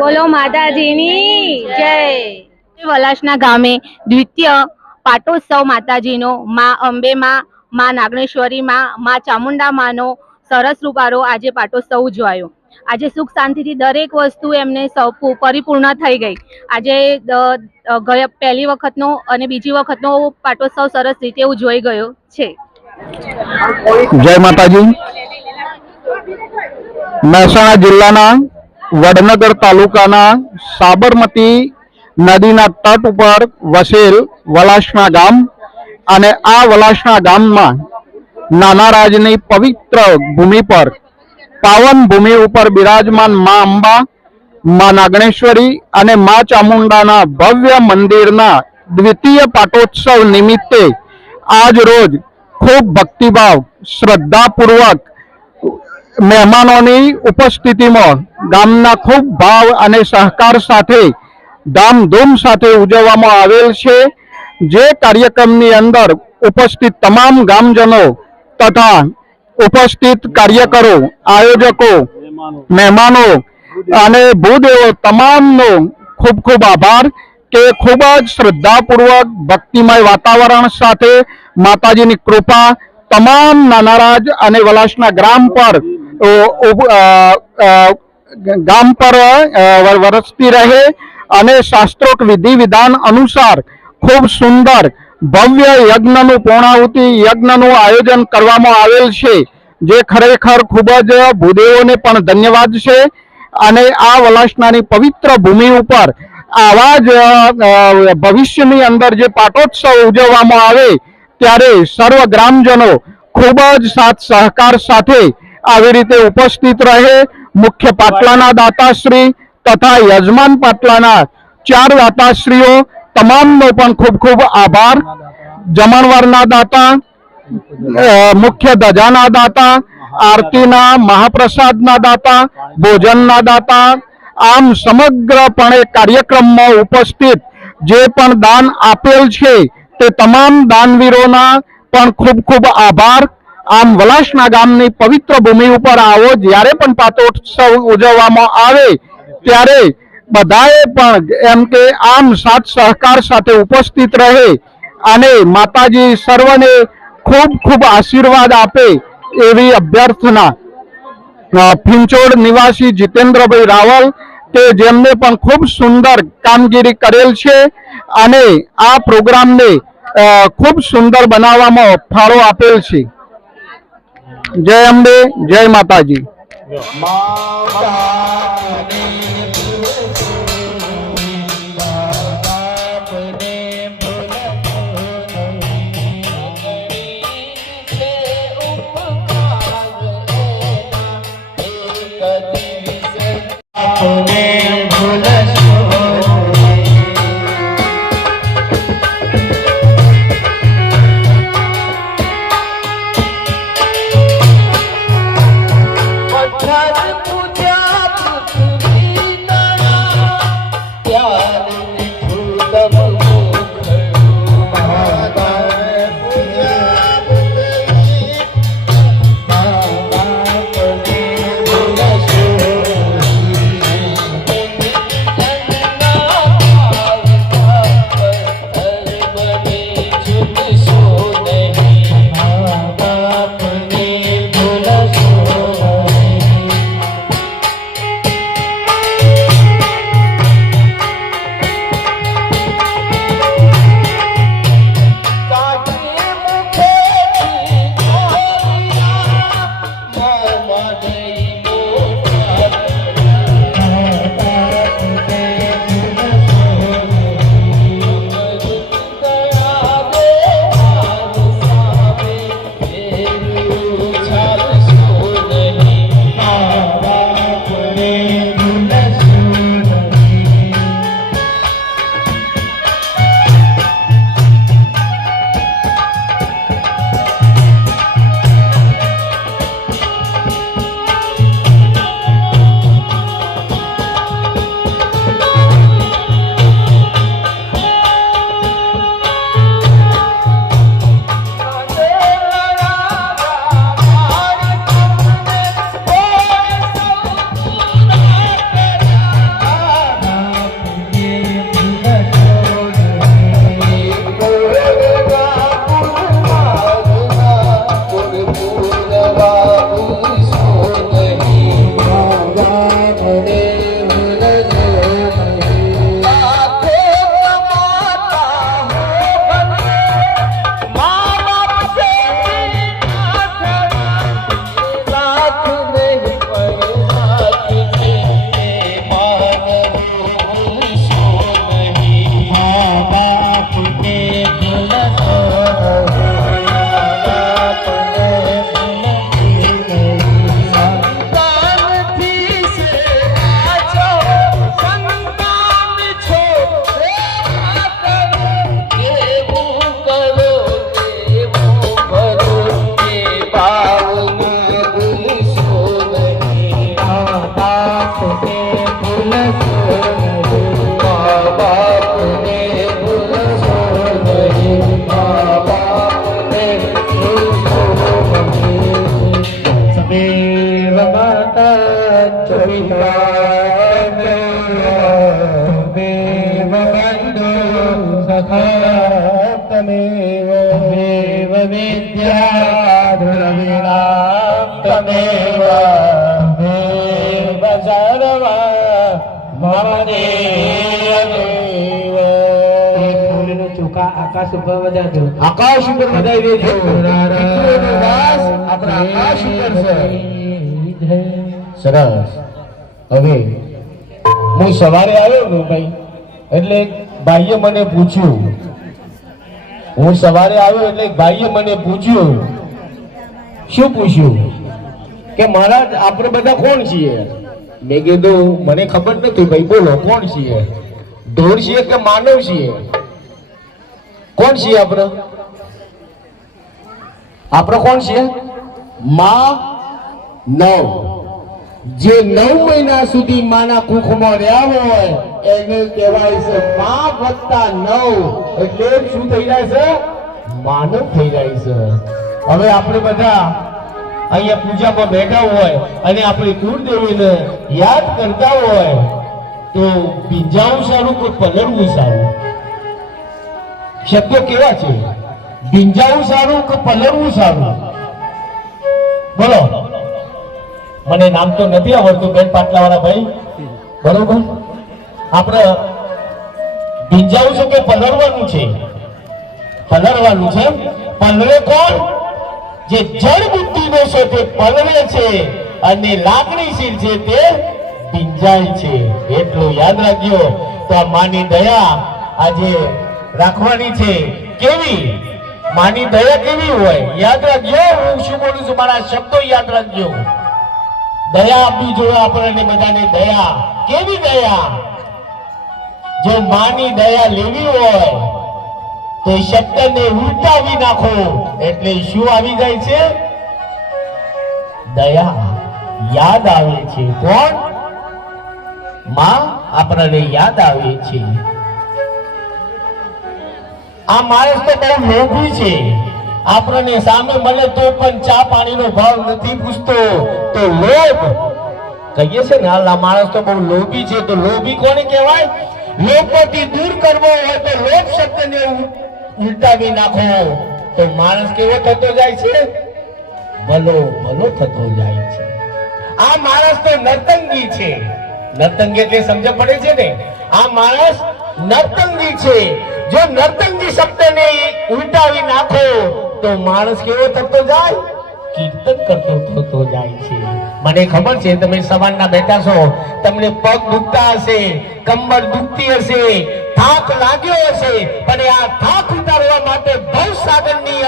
બોલો માતાજીની જય। વલાસના ગામે દ્વિતીય પાટોત્સવ માતાજીનો માં અંબે માં, માં નાગણેશ્વરી માં, માં ચામુંડા માનો સરસ રૂપારો આજે પાટોત્સવ ઉજવાયો। આજે સુખ શાંતિથી દરેક વસ્તુ એમને પરિપૂર્ણ થઈ ગઈ। આજે પહેલી વખતનો અને બીજી વખતનો પાટોત્સવ સરસ રીતે ઉજવાઈ ગયો છે। જય માતાજી। મહેસાણા જિલ્લાના વડનગર તાલુકાના સાબરમતી નદીના તટ ઉપર વસેલ વલાસના ગામ અને આ વલાસના ગામમાં નાના રાજની પવિત્ર ભૂમિ પર પાવન ભૂમિ ઉપર બિરાજમાન માં અંબા, માં નાગણેશ્વરી અને માં ચામુંડાના ભવ્ય મંદિરના દ્વિતીય પાટોત્સવ નિમિત્તે આજ રોજ ખૂબ ભક્તિભાવ શ્રદ્ધાપૂર્વક મહેમાનોની ઉપસ્થિતિમાં ગામના ખૂબ ભાવ અને સહકાર સાથે ધામધૂમ સાથે ઉજવવામાં આવેલ છે। જે કાર્યક્રમની અંદર ઉપસ્થિત તમામ ગામજનો તથા ઉપસ્થિત કાર્યકરો, આયોજકો, મહેમાનો અને ભૂદેવો તમામનો ખૂબ ખૂબ આભાર કે ખૂબ જ શ્રદ્ધાપૂર્વક ભક્તિમય વાતાવરણ સાથે માતાજીની કૃપા તમામ નાનારાજ અને વલાસના ગ્રામ પર વરસતી રહે અને શાસ્ત્રોક્ત વિધિ વિધાન અનુસાર ખૂબ સુંદર ભવ્ય યજ્ઞનું પૂર્ણાહુતિ યજ્ઞનું આયોજન કરવામાં આવેલ છે, જે ખરેખર ખૂબ જ ભૂદેવોને પણ ધન્યવાદ છે। અને આ વલાસનાની પવિત્ર ભૂમિ ઉપર આવા જ ભવિષ્યની અંદર જે પાટોત્સવ ઉજવવામાં આવે ત્યારે સર્વ ગ્રામજનો ખૂબ જ સાથ સહકાર સાથે આવી રીતે ઉપસ્થિત રહે। મુખ્ય પાટલાના દાતાશ્રી તથા યજમાન પાટલાના 4 દાતાશ્રીઓ તમામનો પણ ખૂબ ખૂબ આભાર। જમણવારના દાતા, મુખ્ય ધજાના દાતા, આરતીના મહાપ્રસાદના દાતા, ભોજનના દાતા, આમ સમગ્રપણે કાર્યક્રમમાં ઉપસ્થિત જે પણ દાન આપેલ છે તે તમામ દાનવીરોના પણ ખૂબ ખૂબ આભાર। આમ વલાસના ગામની પવિત્ર ભૂમિ ઉપર આવો જ્યારે પણ પાટોત્સવ ઉજવવામાં આવે ત્યારે બધાએ પણ એમ કે આમ સાથ સહકાર સાથે ઉપસ્થિત રહે અને માતાજી સર્વને ખૂબ ખૂબ આશીર્વાદ આપે એવી અભ્યર્થના। ફિંચોડ નિવાસી જીતેન્દ્રભાઈ રાવલ કે જેમને પણ ખૂબ સુંદર કામગીરી કરેલ છે અને આ પ્રોગ્રામને ખૂબ સુંદર બનાવવામાં ફાળો આપેલ છે। જય અંબે, જય માતાજી। ફૂલનો ચોખા આકાશ ઉપર વધારજો. આકાશ ઉપર વધાઈ દેજો. પિતૃઓનો વાસ આપણા આકાશ ઉપર છે. સરસ. હવે હું સવારે આવ્યો ને ભાઈ, એટલે ભાઈએ મને પૂછ્યું, હું સવારે આવ્યો એટલે ભાઈએ મને પૂછ્યું, શું પૂછ્યું કે મહારાજ આપણે બધા કોણ છીએ? મેં કીધું મને ખબર નથી ભાઈ, બોલો કોણ છીએ? ઢોર છીએ કે માનવ છીએ? કોણ છીએ આપણે? આપણે કોણ છીએ? નવ. જે 9 મહિના સુધી માના કુખમાં રહ્યા હોય એને કહેવાય છે મા વત્તા 9. એટલે શું થઈ જાય છે? માનવ થઈ જાય છે. હવે આપણે બધા અહીંયા પૂજામાં બેઠા હોય અને આપણી કુળદેવીને યાદ કરતા હોય તો ભીંજાવું સારું કે પલળવું સારું? શબ્દો કેવા છે? ભીંજાવું સારું કે પલળવું સારું? બોલો. મને નામ તો નથી આવડતું બેન પાટલાવાળા ભાઈ, બરોબર? આપણે ભીંજાવું છે કે પલળવાનું છે? પલળવાનું છે. પલળે કોણ? જે જળ બુદ્ધિનો છે તે પલળે છે અને લાગણીશીલ છે તે ભીંજાય છે. એટલું યાદ રાખજો. તો આ માની દયા આજે રાખવાની છે. કેવી માની દયા કેવી હોય યાદ રાખજો. હું શું બોલું છું, મારા શબ્દો યાદ રાખજો. દયા આપવી જોઈએ આપણને બધાને. દયા કેવી દયા? જો માની દયા લેવી હોય તો શબ્દને ઉલટાવી નાખો એટલે શું આવી જાય છે? દયા યાદ આવે છે. કોણ? માં આપણને યાદ આવે છે. આ માણસ તો બહુ લોભી છે. આપણને સામે મળે તો પણ ચા પાણીનો ભાવ નથી પૂછતો. તો લોભ કહીએ છે ને, આ માણસ તો બહુ લોભી છે. તો લોભી કોને કહેવાય? લોભથી દૂર કરવો હોય તો લોભ શબ્દને ઉલટાવી નાખો તો માણસ કેવો થતો જાય છે? ભલો ભલો થતો જાય છે. આ માણસ તો નર્તંગી છે. નર્તંગી એટલે સમજ પડે છે ને? આ માણસ નર્તંગી છે. જો નર્તંગી શબ્દને ઉલટાવી નાખો તો માણસ કેવો થતો જાય? કીર્તન કરતો થતો જાય છે. મને ખબર છે તમે સવારના બેઠા છો, તમને પગ દુખતા હશે, કમર દુખતી હશે, થાક લાગ્યો હશે, પણ આ થાક ઉતારવા માટે ભવસાગરની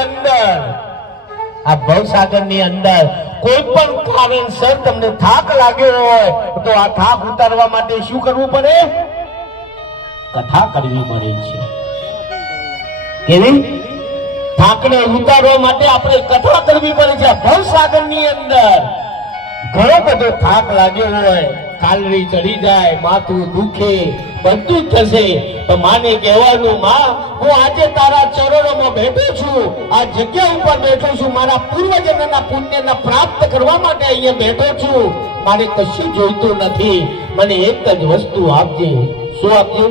અંદર કોઈ પણ કારણસર તમને થાક લાગ્યો હોય તો આ થાક ઉતારવા માટે શું કરવું પડે? કથા કરવી પડે છે. કેવી? થાકને ઉતારવા માટે આપણે કથા કરવી પડે છે. ભવસાગરની અંદર ઘણો બધો થાક લાગ્યો હોય, કાલરી ચડી જાય, માથું દુખે, બધું જ થશે, તો માને કહેવાનું, માં હું આજે તારા ચરણોમાં બેઠો છું, આ જગ્યા ઉપર બેઠો છું, મારા પૂર્વજન્મના પુણ્યના પ્રાપ્ત કરવા માટે અહીંયા બેઠો છું. મારે કશું જોઈતું નથી, મને એક જ વસ્તુ આપજે. શું આપજો?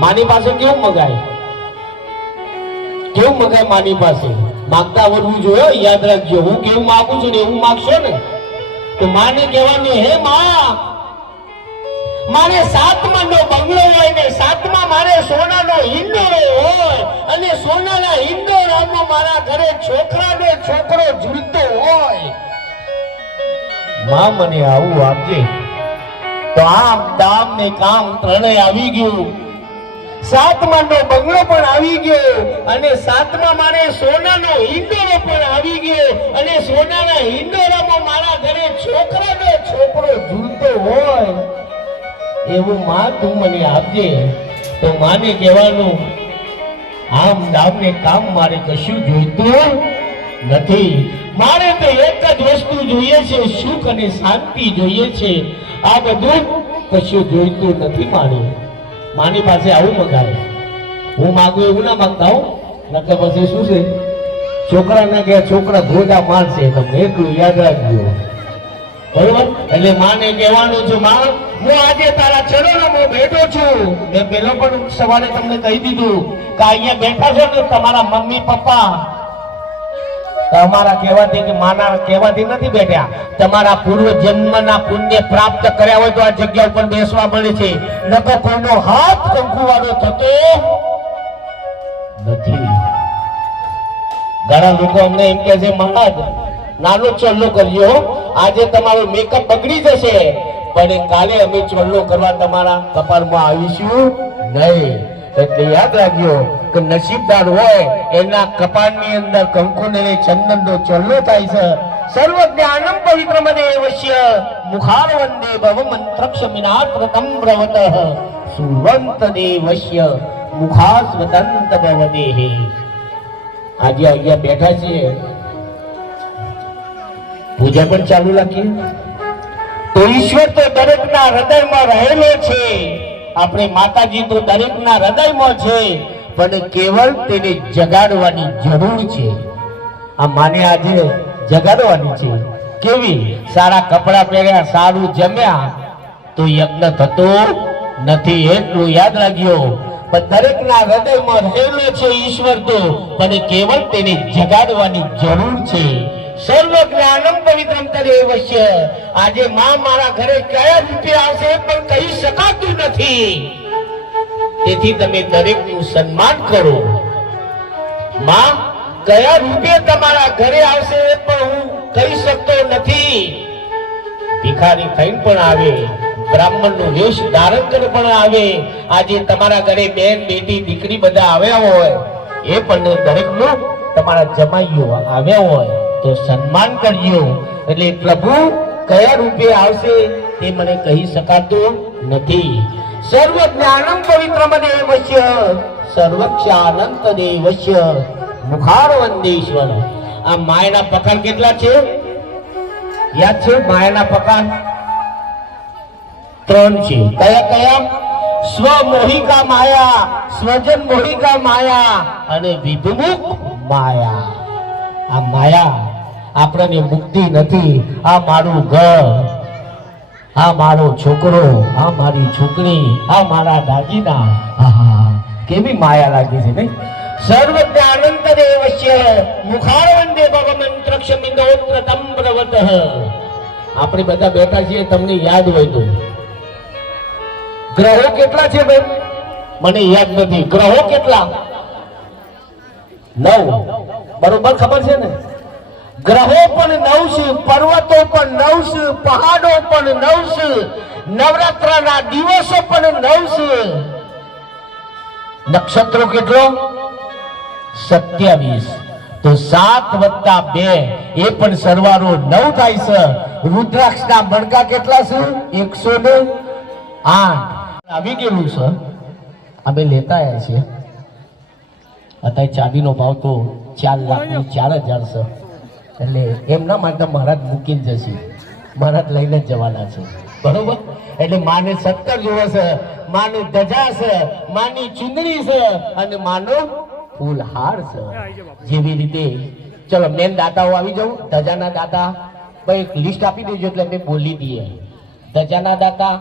માની પાસે કેવું મગાય? કેવું મગાય માની પાસે? માગતા આવડવું જોઈએ. યાદ રાખજો, હું કેવું માગું છું ને એવું માગશો ને તો માને કહેવાનું, હે માં, મારે 7માં નો બંગલો હોય ને 7માં મારે સોનાનો હિંડોળો હોય અને સોનાના હિંડોળામાં મારા ઘરે છોકરાને છોકરો ઝૂલતો હોય. માં મને આવું આપજે. તો આમ દામ ને કામ ત્રણેય આવી ગયું. 7માં નો બંગલો પણ આવી ગયો અને 7માં મારે સોનાનો હિંડોળો પણ આવી ગયો અને સોનાના હિંડોળામાં મારા ઘરે છોકરાને છોકરો ઝૂલતો હોય. એવું માં તું મને આપજે. તો માને કહેવાનું, આમ દામ ને કામ મારે કશું જોઈતું નથી. મારે તો એક જ વસ્તુ જોઈએ છે, સુખ અને શાંતિ જોઈએ છે. આ બધું કશું જોઈતું નથી. માની પાસે આવું મગાય. હું માગું એવું ના માંગતા હું, નકર પછી શું છે? છોકરા ના કે છોકરા ધોધા મારશે તમને. એટલું યાદ રાખજો. બરોબર? એટલે માને કહેવાનું છે, માં હું આજે તારા ચરણોમાં બેઠો છું. મેં પેલો પણ સવારે તમને કહી દીધું કે અહીંયા બેઠા છો ને તમારા મમ્મી પપ્પા તમારા કહેવાથી કે માના કહેવાથી નથી બેઠા, તમારા પૂર્વ જન્મના પુણ્ય પ્રાપ્ત કર્યા હોય તો આ જગ્યા ઉપર બેસવા મળે છે, નકર કોઈનો હાથ કંકુવાળો થતો નથી. ઘણા લોકો અમને એમ કહે છે, મહારાજ નાનો ચોલ્લો કરજો, આજે તમારો મેકઅપ બગડી જશે, પણ કાલે અમે ચોલ્લો કરવા તમારા કપાળમાં આવીશું નહીં. એટલે યાદ રાખજો કે નસીબદાર હોય એના કપાળની અંદર કંકુને ચંદનનો ચોલ્લો થાય છે. સર્વજ્ઞાનમ પવિત્રમદેવસ્ય મુખાર વંદે ભવ મંત્રક્ષમિનાત્રતમ બ્રવતઃ સુવંત દેવસ્ય મુખાસ્વદંત ભવદેહે. આજે અહીંયા બેઠા છીએ, પૂજા પણ ચાલુ રાખીએ તો ઈશ્વર તો દરેકના હૃદયમાં રહેલો છે. આપણે માતાજી તો દરેકના હૃદયમાં છે, પણ કેવળ તેને જગાડવાની જરૂર છે. આ માને આજે જગાડવાની છે. કેવી? સારા કપડા પહેર્યા, સારું જમ્યા તો યજ્ઞ થતો નથી, એટલું યાદ રાખજો. પણ દરેકના હૃદયમાં રહેલો છે ઈશ્વર તો, પણ કેવળ તેને જગાડવાની જરૂર છે. સર્વ જ્ઞાનમ પવિત્રમ તદેવસ્ય. આજે માં મારા ઘરે કયા રૂપે આવશે પણ કહી શકાતું નથી, તેથી તમે દરેકનું સન્માન કરો. માં કયા રૂપે તમારા ઘરે આવશે પણ હું કહી શકતો નથી. ભિખારી થઈને પણ આવે, બ્રાહ્મણનો વેશ ધારણ કરી પણ આવે. આજે તમારા ઘરે બેન બેટી દીકરી બધા આવ્યા હોય, એ પણ દરેકનો તમારા જમાઈઓ આવ્યા હોય તો સન્માન કરજો. એટલે પ્રભુ કયા રૂપે આવશે તે મને કહી શકાતું નથી. સર્વ જ્ઞાનમ પવિત્રમ દેવસ્ય સર્વક્ષાનંત દેવસ્ય મુખાર વંદેશ્વર. આ માયાના પખાન કેટલા છે યાદ છે? માયાના પખાન 3 છે. કયા કયા? સ્વમોહિકા માયા, સ્વજન મોહિકા માયા અને વિભુમુખ માયા. આ માયા આપણને મુક્તિ નથી. આ મારું ઘર, આ મારો છોકરો, આ મારી છોકરી, આ મારા દાગીના, કેવી માયા લાગે છે નહીં? સર્વજ્ઞાનંત દેવસ્ય મુખાર વંદે ભવ મંત્રક્ષમિન્દોત્રતમ બ્રવતઃ. આપણે બધા બેઠા છીએ, તમને યાદ હોય તો ગ્રહો કેટલા છે બેન? મને યાદ નથી. ગ્રહો કેટલા? 9. બરોબર ખબર છે ને? ગ્રહો પણ 9 છે, પર્વતો પણ 9 છે, પહાડો પણ 9 છે, નવરાત્રના દિવસો પણ 9 છે. નક્ષત્રો કેટલો? 27. તો 7 + 2 એ પણ સરવાળો 9 થાય છે. રુદ્રાક્ષના મણકા કેટલા છે? 108. આવી ગયેલું છે, અમે લેતા આવ્યા છીએ. અત્યારે ચાંદીનો ભાવ તો 4,04,000 છે. એટલે એમના માટે મહારાજ મૂકીને જશે, મહારાજ લઈને જ જવાના છે. બરોબર? એટલે માને 17 જોવે છે, માનું ધજા છે, માની ચુંદડી છે અને માનો ફૂલહાર છે. જેવી રીતે ચલો મેન દાતાઓ આવી જાઉં. ધજાના દાતા ભાઈ લિસ્ટ આપી દેજો એટલે અમે બોલી દઈએ. ધજાના દાતા,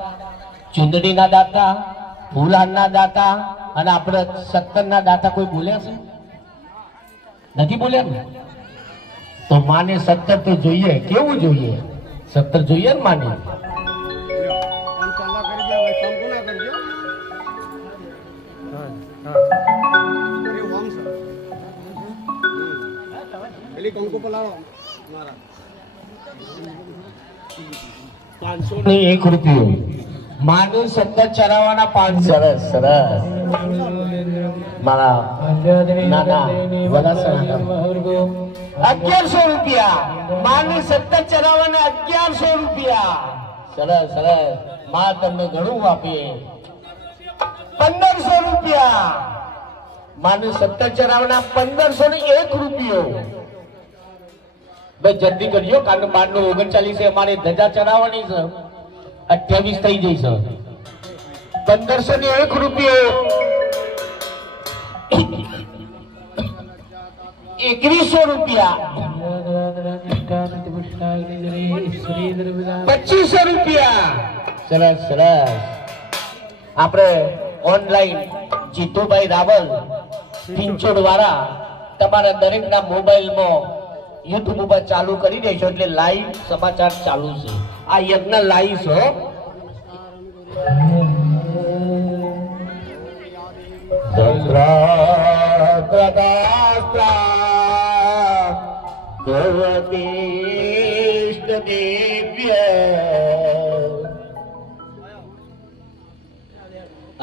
ચુંદડીના દાતા, ફૂલહારના દાતા અને આપણે 17ના દાતા કોઈ બોલ્યા છે? નથી બોલ્યા ને? તો માને 17 તો જોઈએ. કેવું જોઈએ? 17 જોઈએ ને માને? ₹501 માને 17 ચરાવવાના 5. સરસ સરસ. મારા નાના ₹1100 માને 17 ચરાવવાના ₹1100. સરસ સરસ. માં તમને ઘણું આપીએ. ₹1500 માને 17 ચરાવવાના ₹1501. ભાઈ જલ્દી કરજો, કારણ કે 12:39 અમારે ધજા ચડાવવાની છે. 28 થઈ જશે. ₹1501. ₹2100. ₹2500. સરસ સરસ. આપણે ઓનલાઈન જીતુભાઈ રાવલ પિંચોડ વાળા તમારા દરેકના મોબાઈલમાં યુટ્યુબ ઉપર ચાલુ કરી દેશો એટલે લાઈવ સમાચાર ચાલુ છે. આ યજ્ઞ લાઈવ છો.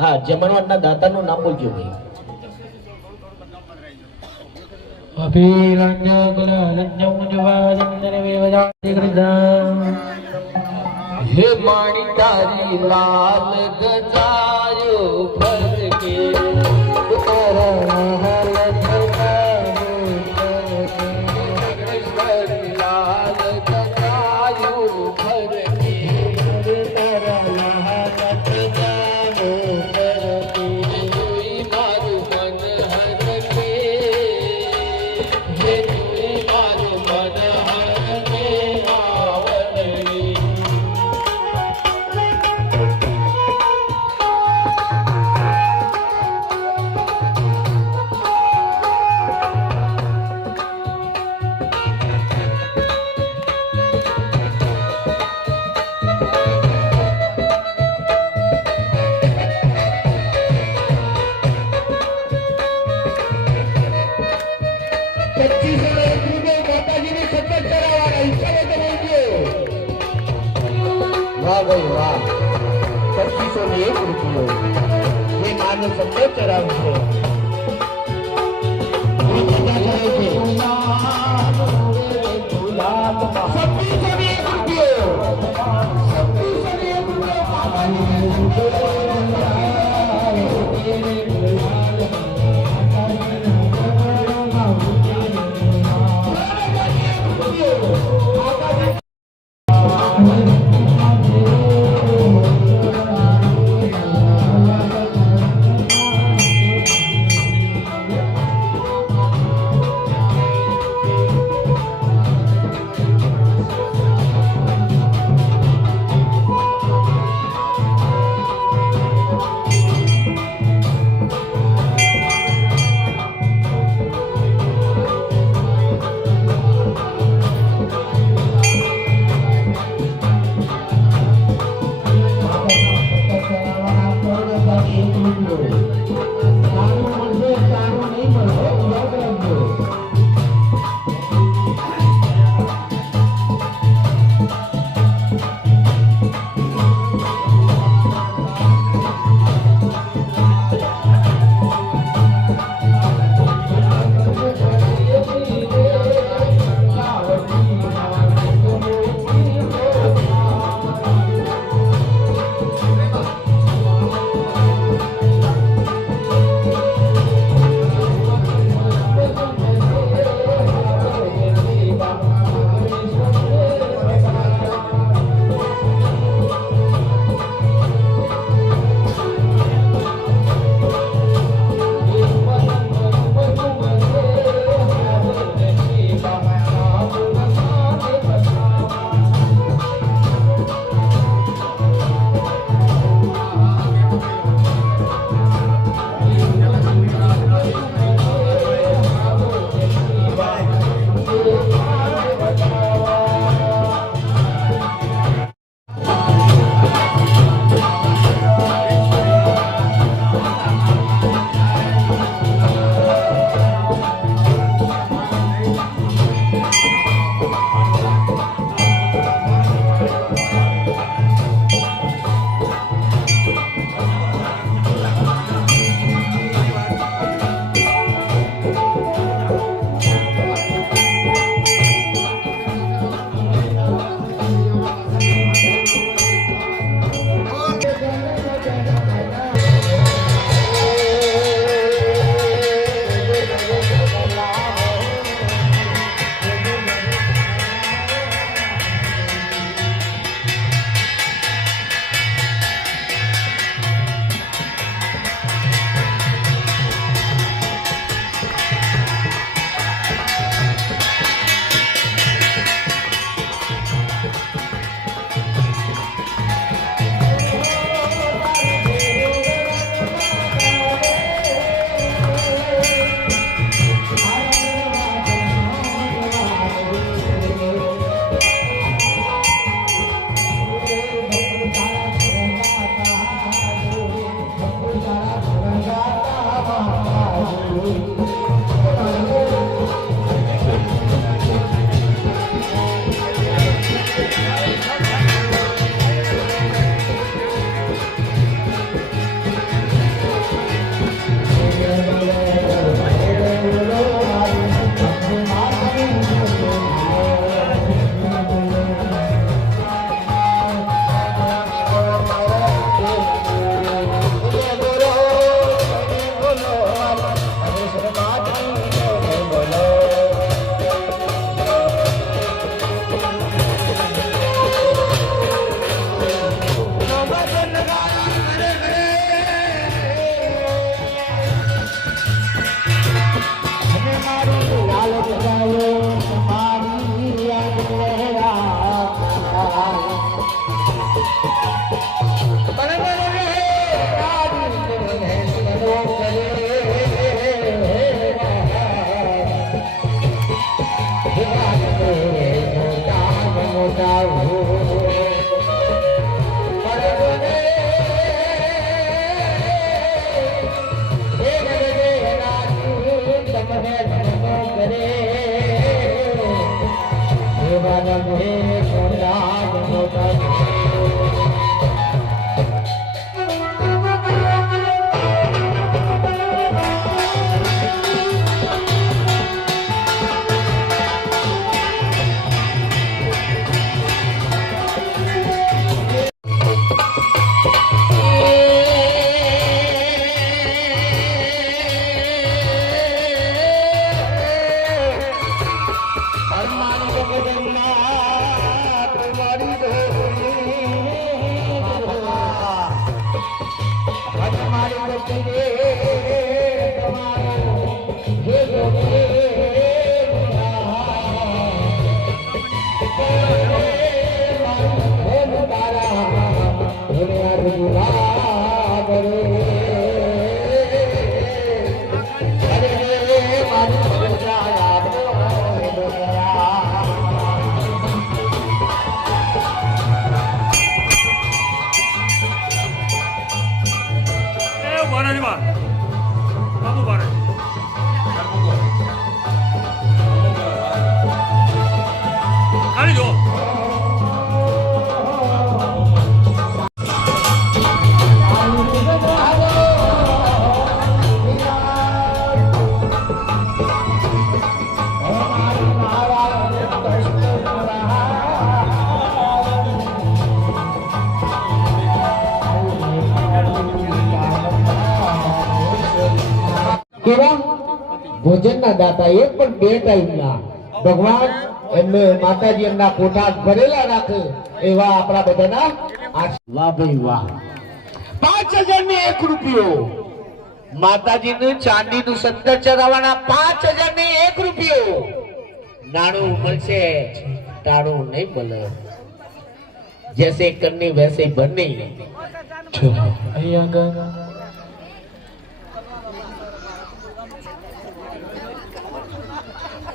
હા, જમણવારના દાતાનું નામ બોલજો ભાઈ. હે માણી તારી લાલ ગજાયો ફર કે તારા હાલ ગજાયો લાલ ગજાયો ફર કે તારા હાલ ગજાયો ફર કે મારું મન હર કે હે મારું મન હર કે આવડે. વાહ ભાઈ વાહ, 2501 રૂપિયો એ માનો સત્ય ચડાવશો. બારાની બહાર બાબુ બારે ખાલી જો કેવા ભોજનના દાતા એક પણ બે ટાઈમના ભગવાન એમને માતાજી એમના કોઠા ભરેલા રાખે એવા આપણા બધાના વાહ ભાઈ વાહ 5000 ને 1 રૂપિયો માતાજીને ચાંદીનું સત્તર ચડાવવાના 5000 ને 1 રૂપિયો નાણું મળશે તારું નહીં બોલે જૈસે કરને વૈસે બને અહીંયા આગળ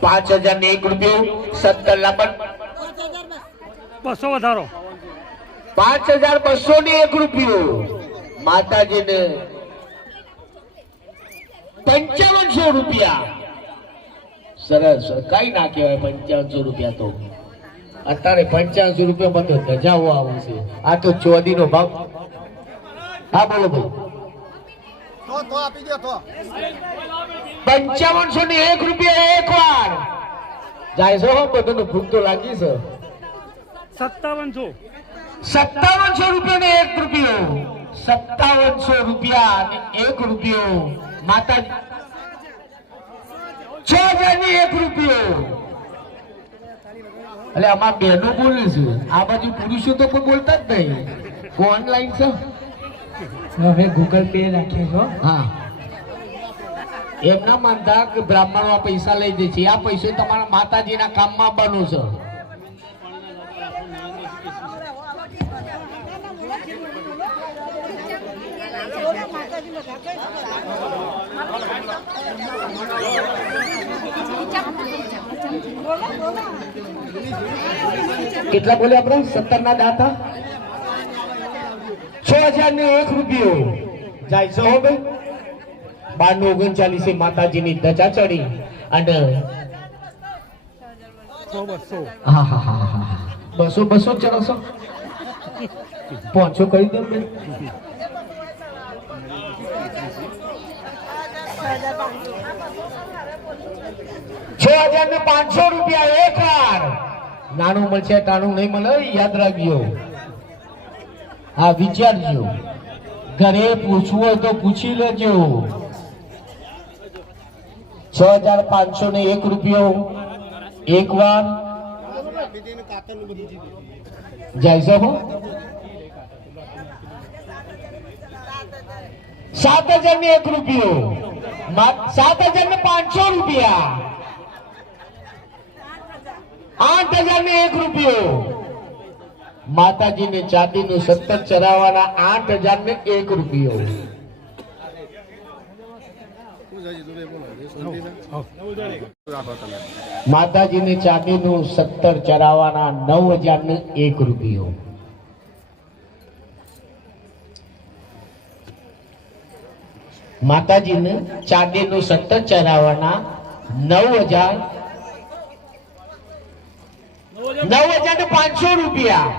5000 ને 1 રૂપિયો 70 લાપન 200 વધારો 5200 ને 1 રૂપિયો માતાજીને 5500 રૂપિયા સરસ કઈ ના કહેવાય 5500 રૂપિયા તો અત્યારે 5500 રૂપિયા બધો ધજાવો આવે છે આ તો ચોદીનો ભાવ હા બોલો ભાઈ તો આપી દો તો 5500 ને 1 રૂપિયા એક વાર જાય છે હો બધું ભૂખ તો લાગી છે 5700 રૂપિયા ને 1 રૂપિયો 5700 રૂપિયા ને 1 રૂપિયો માતા 6000 ને 1 રૂપિયો એટલે આમાં બહેનો બોલે છે આ બાજુ પુરુષો તો કોઈ બોલતા જ નહીં ઓનલાઈન છે હવે ગૂગલ પે રાખ્યો છો હા એમ ના માનતા કે બ્રાહ્મણો પૈસા લઈ દે છે આ પૈસો તમારા માતાજીના કામમાં બનો છે કેટલા બોલે આપણે 70 ના દાતા 6000 ને 1 રૂપિયો જાય છે હો ભાઈ 1239 માતાજીની ધજા ચડી અને 200 ચડશો 500 કરી દો 6500 રૂપિયા એક વાર નાનું મળશે ટાણું નહીં મળે યાદ રાખજો આ વિચારજો ઘરે પૂછવું હોય તો પૂછી લેજો 6500 ને 1 રૂપિયો એક વાર જાય છે 7000 ને 1 રૂપિયો 7000 ને 500 રૂપિયા 8000 ને 1 રૂપિયો માતાજીને ચાંદીનું સત્તર ચડાવવાના 8000 ને 1 રૂપિયો માતાજીને ચાંદીનું 70 ચડાવવાના 9000 ને 1 રૂપિયો માતાજીને ચાંદીનું 70 ચડાવવાના 9500 રૂપિયા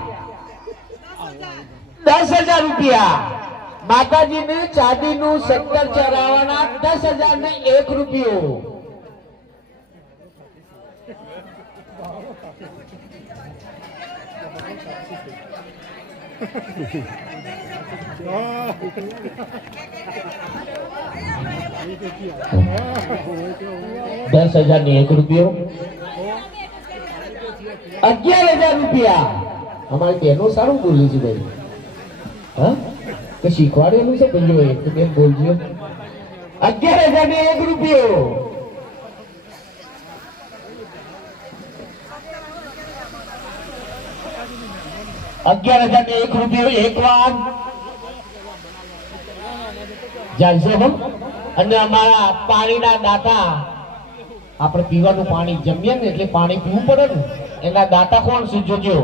10000 રૂપિયા માતાજીને ચાંદીનું 70 ચડાવવાના 10000 ને 1 રૂપિયો ₹10,000 ને 1 રૂપિયો 11,000 રૂપિયા અમારે તેનું સારું બોલ્યું છે ભાઈ હા તો શીખવાડેલું છે પેલું એક બેન બોલજો 11,000 ને 1 રૂપિયો 11,000 ને 1 રૂપિયો એક વાર જાણશો હો અને અમારા પાણીના દાતા આપણે પીવાનું પાણી જમીએ ને એટલે પાણી પીવું પડે ને એના દાતા કોણ છે જોજો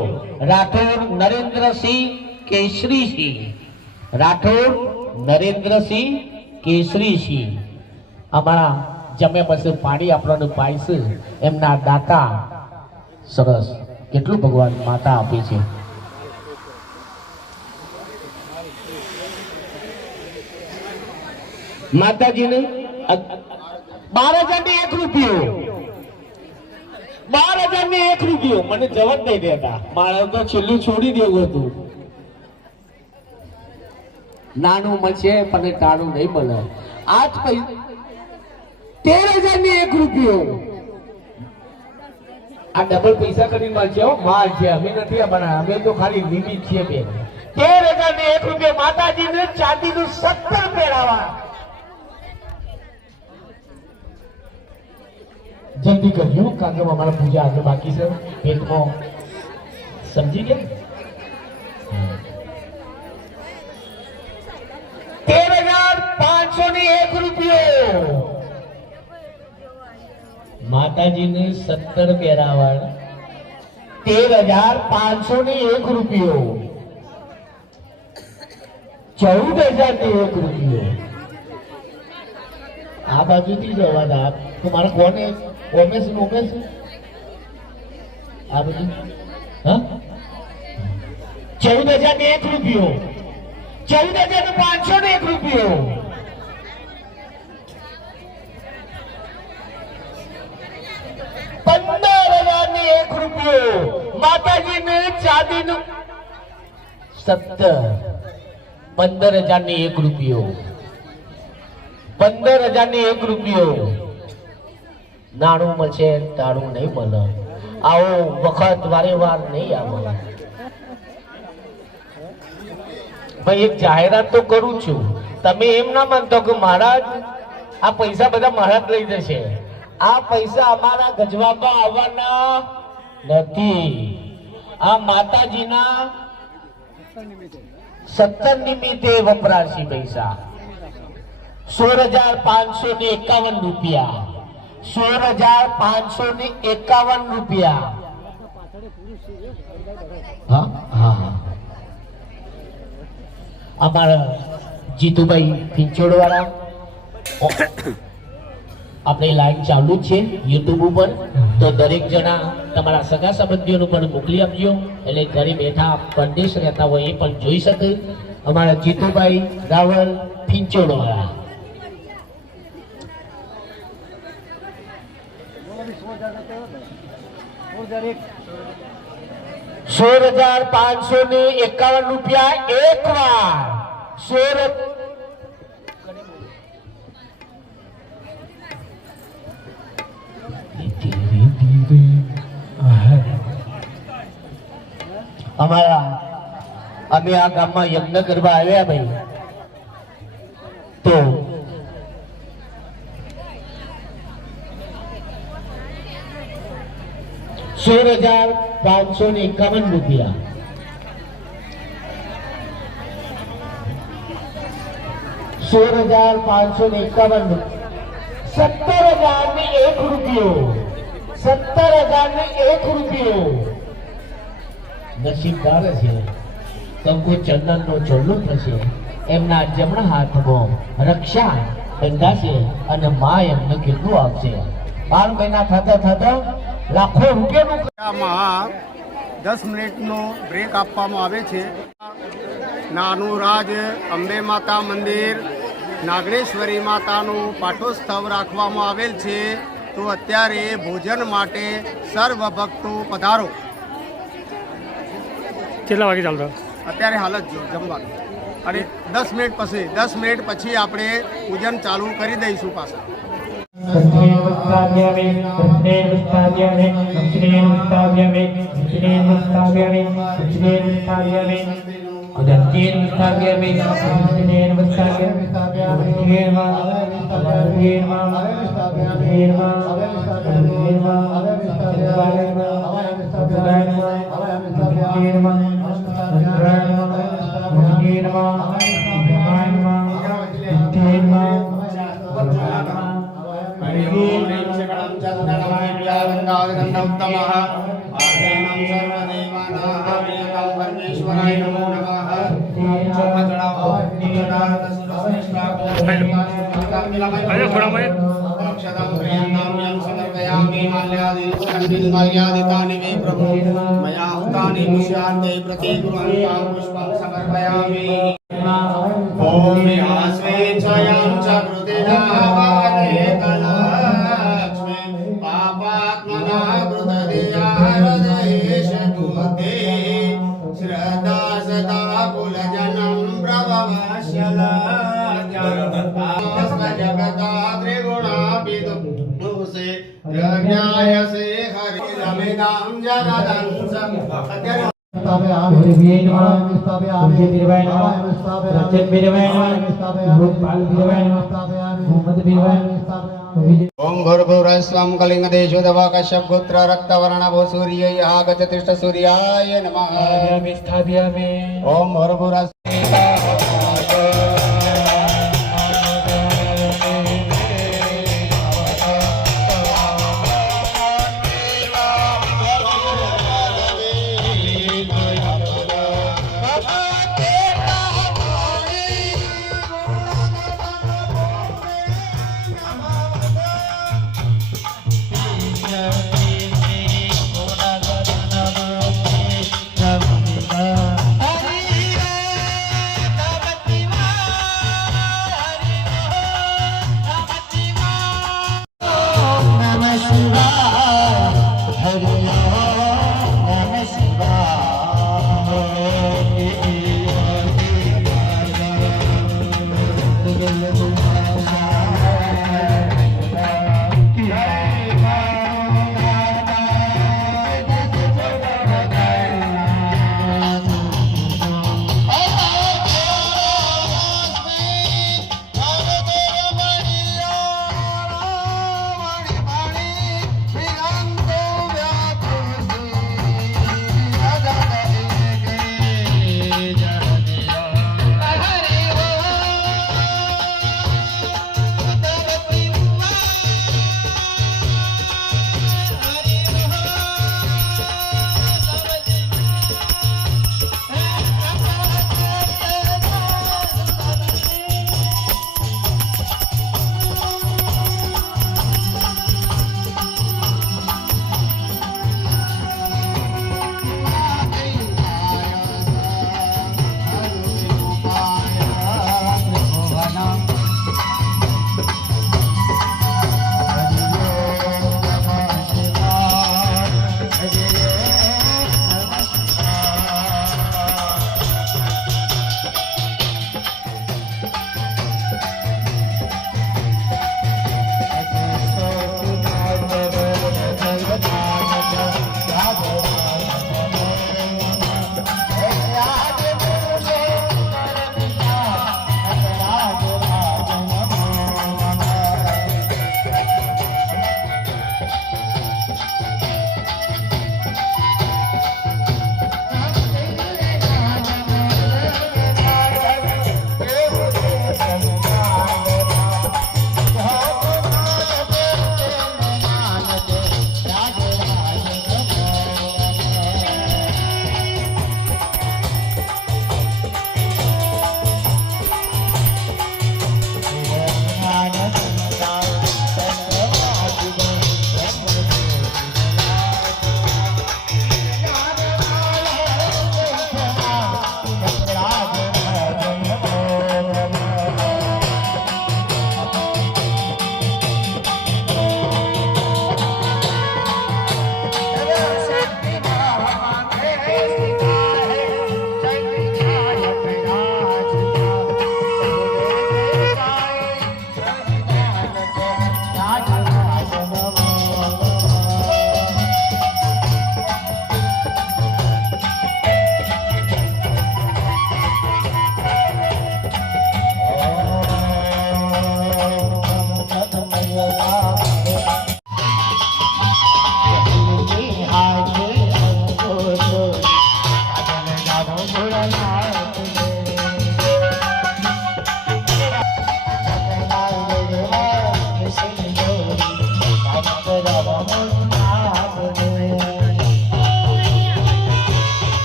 રાઠોડ નરેન્દ્રસિંહ કેસરીસિંહ રાઠોડ નરેન્દ્રસિંહ કેસરી સિંહ અમારા જમ્યા પછી પાણી આપણને પાય છે એમના દાતા સરસ કેટલું ભગવાન માતા આપે છે. માતાજીને 12,000 ને 1 રૂપિયો 12,000 ને 1 રૂપિયો મને જવા જ નહીં દેતા મારે તો છેલ્લું છોડી દેવું હતું. નાનું મળશે પણ ટાણું નહીં મળે. આજ 13,000 ને 1 રૂપિયો આ ડબલ પૈસા કરીને મળશે હો. માલ છે અમે નથી અમારા અમે તો ખાલી લીલી છીએ બેન. 13,000 ને 1 રૂપિયો માતાજીને ચાંદીનું 70 પહેરાવા. જલ્દી કરજો કારણ કે અમારા પૂજા આગળ બાકી છે પેટમાં સમજી ગયા. 13,501 રૂપિયો માતાજીને 70 પહેરાવા. 13,501 રૂપિયો 14,001 રૂપિયો. આ બાજુથી જવા દા તમારા કોને ઓમેશ ઓમેશ આ બધું હા 14,001 રૂપિયો 14,501 રૂપિયો 15,001 રૂપિયો માતાજીને ચાંદીનું 70 15,001 રૂપિયો 15,001 રૂપિયો. નાણું મળશે ટાણું નહીં મળે. આવો વખત વારે વાર નહીં આવે. ભાઈ એક જાહેરાત તો કરું છું તમે એમ ના માનતો કે મહારાજ આ પૈસા બધા મહારાજ લઈ જશે. આ પૈસા અમારા ગજવામાં આવવાના નથી. આ માતાજીના 70 નિમિત્તે વપરાશી પૈસા 16,551 રૂપિયા 16,551 રૂપિયા. હા હા અમારા જીતુભાઈ પિંચોડ વાળા આપણે લાઈવ ચાલુ છે યુટ્યુબ ઉપર તો દરેક જણા તમારા સગા સંબંધીઓનું પણ મોકલી આપજો એટલે ઘરે બેઠા પરદેશ રહેતા હોય એ પણ જોઈ શકે. અમારા જીતુભાઈ રાવલ પિંચોડ વાળા 16,551 રૂપિયા એક વાર 16 અમારા અમે આ ગામમાં યજ્ઞ કરવા આવ્યા ભાઈ તો 16,551 રૂપિયા 16,551 17,001 રૂપિયો 17,001 રૂપિયો. નસીબદાર છે કંકુ ચંદન નો ચોલ્લો થશે એમના જમણા હાથમાં રક્ષા બંધાશે અને મા એમને કેટલું આપશે. 12 મહિના થતા લાખો રૂપિયાનું 10 મિનિટનો બ્રેક આપવામાં આવે છે. નાનું રાજ અંબે માતા મંદિર નાગણેશ્વરી માતાનું પાટોત્સવ રાખવામાં આવેલ છે. તો અત્યારે ભોજન માટે સર્વ ભક્તો પધારો. કેટલા વાગે ચાલતો અત્યારે હાલ જ જમવાનું અને 10 મિનિટ પછી આપણે પૂજન ચાલુ કરી દઈશું પાછા. आया घोड़ा में अक्षतं प्रियन्ताम्यं समर्पयामि माल्यादितानि मे प्रभु मया हुतानि पुष्यान्ते प्रतिगृह्णां पुष्पं समर्पयामि ॐ यास्वेच्छायां च कृतिदावाने कलक्ष्मे पापात्मना कृतधिया हृदयेश बुद्धे श्रद्धा सदा कुलजनं प्रभवश्यला जगता त्रिगुणापितुसे यज्ञायसे हरिरमिदां जगदंसं ओम भूर्भुवस्वं कलिंगदेशो दवा कश्यप गोत्र रक्तवर्ण भो सूर्य आगच तिष्ठ सूर्याय नमः ओम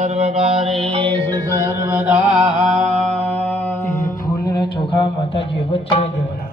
સર્વકારેષુ સર્વદા. એ ફૂલના ચોખા માતાજી વચ્ચે દેવાના.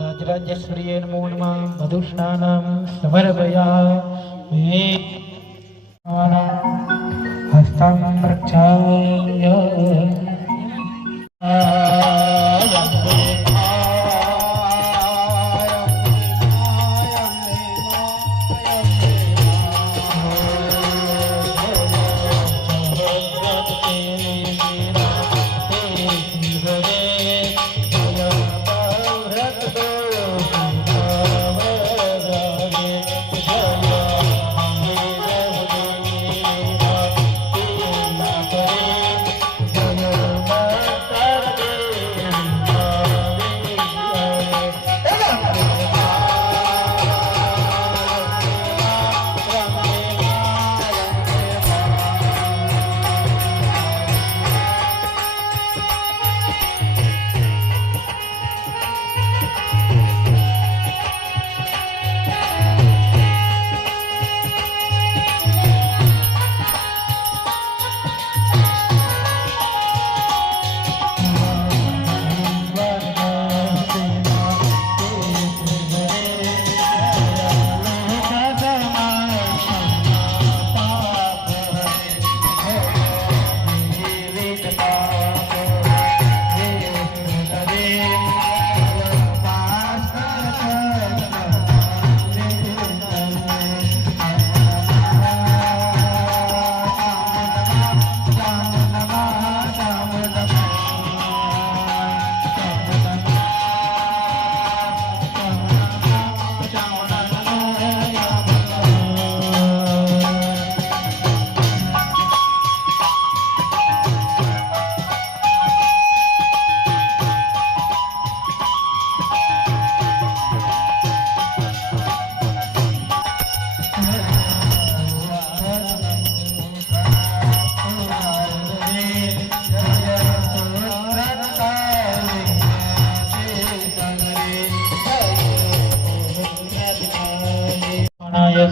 રાજરાજેશ્વરીએ નમો નમઃ મધુસ્નાનમ સમર્પયામિ હસ્તં પ્રક્ષાલ્ય જય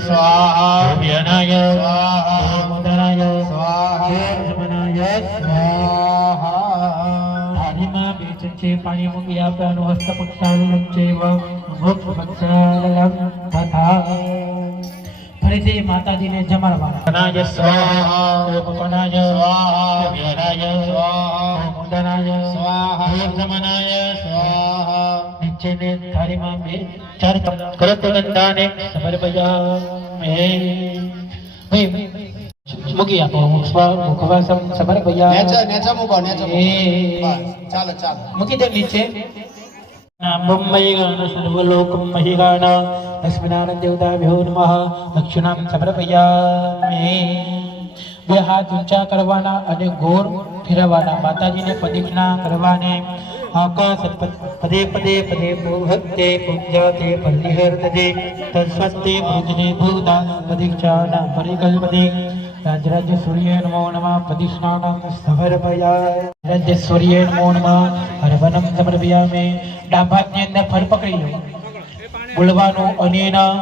સ્વાહા વ્યનાય સ્વાહા મુદરાય સ્વાહા જમનાય સ્વાહા થાળીમાં બે ચમચે પાણી મૂકી આપવાનું હસ્તપક્ષાલમ ચૈવ મુખપક્ષાલમ તથા ફરીથી માતાજીને જમાડવાના કનાય સ્વાહા કનાય સ્વાહા વ્યનાય સ્વાહા મુદરાય સ્વાહા જમનાય સ્વાહા નીચેને થાળીમાં બે ચાર કરતગંધાને સમર્પયામિ મૂકી આપો મુખવાસમ સમર્પયામિ નેચા મૂકો નેચા ચાલો ચાલો મૂકી દે નીચે બ્રહ્મૈગાન સર્વલોકમ મહિગાન લક્ષ્મીનારાયણ દેવતાભ્યો નમઃ દક્ષિણામ સમર્પયામિ બે હાથ ઊંચા કરવાના અને ગોળ ફેરવવાના માતાજીને પ્રદક્ષિણા કરવાની આકાશ પદે પદે પદે ભૂહત્તે પૂજ્યતે પરિહર્તતે તસ્વત્તે ભૂજને ભૂતા પ્રદક્ષિણા પરિકલ્પતે રાજ્ય સૂર્ય નમો નમઃ પ્રદક્ષિણાનાં સમર્પયામિ રાજ્ય સૂર્ય નમો નમઃ હરવનમ સમર્પયામિ ડાબા હાથની અંદર ફળ પકડી લો બોલવાનું અનેના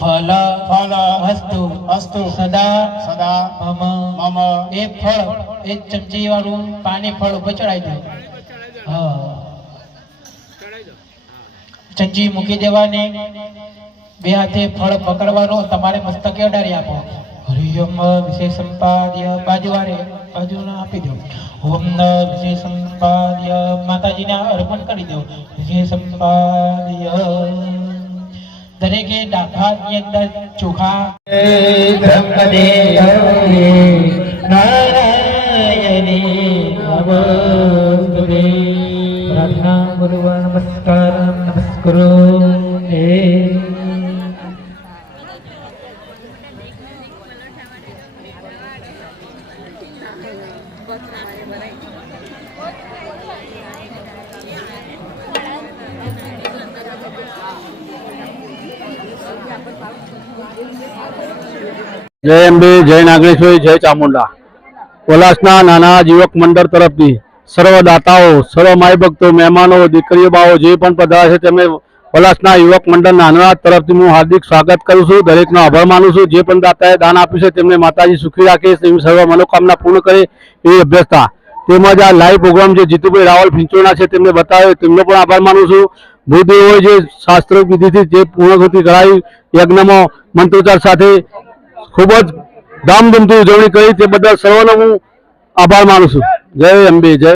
ફલ ફલ અસ્તુ સદા સદા મમ મમ એક ફળ એક ચમચી વાળું પાણી ફળ ઉપર ચડાવી દો હા ચમચી મૂકી દેવાની બે હાથે ફળ પકડવાનું તમારે મસ્તકે અડાડી આપો હરિયમ વિશેષ સંપાદ્ય બાજુના આપી દો ઓમ ન વિશેષ સંપાદ્ય માતાજીને અર્પણ કરી દો વિશેષ સંપાદ્ય દરેકે ડાભાની અંદર ચોખા નારાયણી નમસ્તે પ્રાર્થના ગુરુવા નમસ્કાર નમસ્કરો જય અંબે, જય નાગેશ્વરી, જય ચામુંડા. પલાસના નાના યુવક મંડળ તરફથી સર્વ દાતાઓ, સર્વ માય ભક્તો, મહેમાનો, દીકરીઓ, બાઓ જે પણ પધાર્યા છે તેમને પલાસના યુવક મંડળ નાના તરફથી હું હાર્દિક સ્વાગત કરું છું. દરેકનો આભાર માનું છું. જે પણ દાતાએ દાન આપ્યું છે તેમને માતાજી સુખી રાખે, તેની સર્વ મનોકામના પૂર્ણ કરે એવી અભ્યર્થના. તેમજ આ લાઈવ પ્રોગ્રામ જે જીતુભાઈ રાવલ ફિંચોના છે તેમને બતાવ્યો તેમનો પણ આભાર માનું છું. ભૂદેવોએ જે શાસ્ત્ર વિધિથી જે પૂર્ણગતિ કરાવી યજ્ઞમાં મંત્રોચ્ચાર સાથે ખૂબ જ ધામધૂમથી ઉજવણી કરી તે બદલ સર્વનો હું આભાર માનું છું. જય અંબે, જય